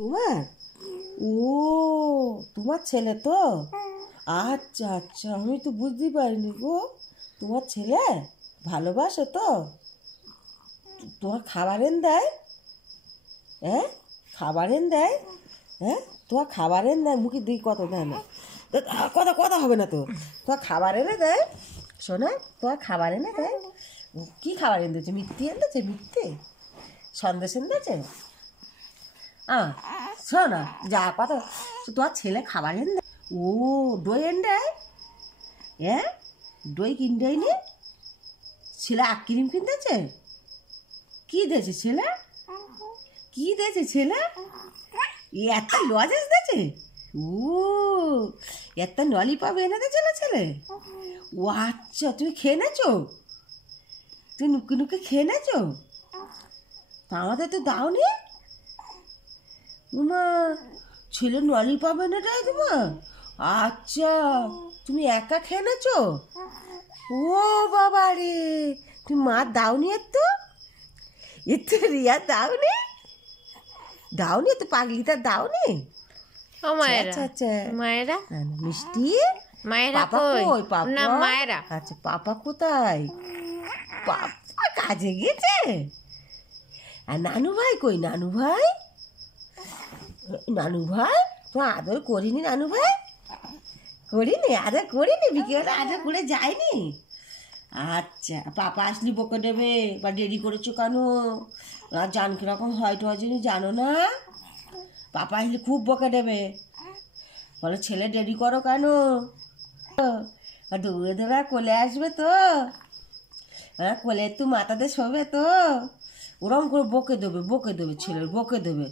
তোমার ও তোমার ছেলে তো আচ্ছা আচ্ছা আমি তো বুঝতেই পারিনি গো। তোমার ছেলে ভালোবাসে তো তোমার খাবার এনে দেয়? হ্যাঁ খাবার এনে দেয়? হ্যাঁ তোমার খাবার এনে দেয়? মুখে দিই কত দেয় না, কথা কথা হবে না তো। তোমার খাবার এনে দেয়? শোনা তোমার খাবার এনে দেয়? কী খাবার এনে দিয়েছে? মিথ্যে এনে দিয়েছে? মিথ্যে সন্দেশ এনে দিয়েছে? শোনা যা কথা, তোমার ছেলে খাবার এনে দেয়? ও দই এনে দেয়? হ্যাঁ দই কিনে দেয়নি? ছেলে আইসক্রিম কিনতেছে? কি দিয়েছে ছেলে? কি দিয়েছে ছেলে? একটা লজেন্স দিয়েছে? ও একটা ললিপপ এনে দিয়েছিল ছেলে? ও আচ্ছা তুমি খেয়ে নেছো? তুমি নুকে নুকে খেয়ে নেছো? তা আমাদের তো দাওনি। উমা ছেলে ললিপপ এনে দেয় তোমার? আচ্ছা তুমি একা খেয়ে নেছো? ও বাবা রে তুমি মা দাওনি? এত রিয়া দাওনি? দাওনি তো পাগলিটা দাওনি? ও মায়েরা, আচ্ছা আচ্ছা মায়েরা মিষ্টি মায়েরা পাপা কই? কই? পাপা না মায়েরা। আচ্ছা পাপা কোথায়? পাপা কাজে গেছে। আর নানু ভাই কই? নানু ভাই নানু ভাই তোমার আদর করিনি? নানু ভাই করিনি? আদর করিনি? বিকেলে আদর করে যায়নি? আচ্ছা পাপা আসলি বকে দেবে বা দেরি করেছো কেন? আর জান কিরকম হয় তো জানি জানো না? পাপা আসলে খুব বকে দেবে, বলো ছেলে দেরি করো কেন? আর দৌড়ে ধরে কোলে আসবে তো? কোলে একটু মাথাতে শোবে তো? ওরম করে বকে দেবে ছেলের বকে দেবে।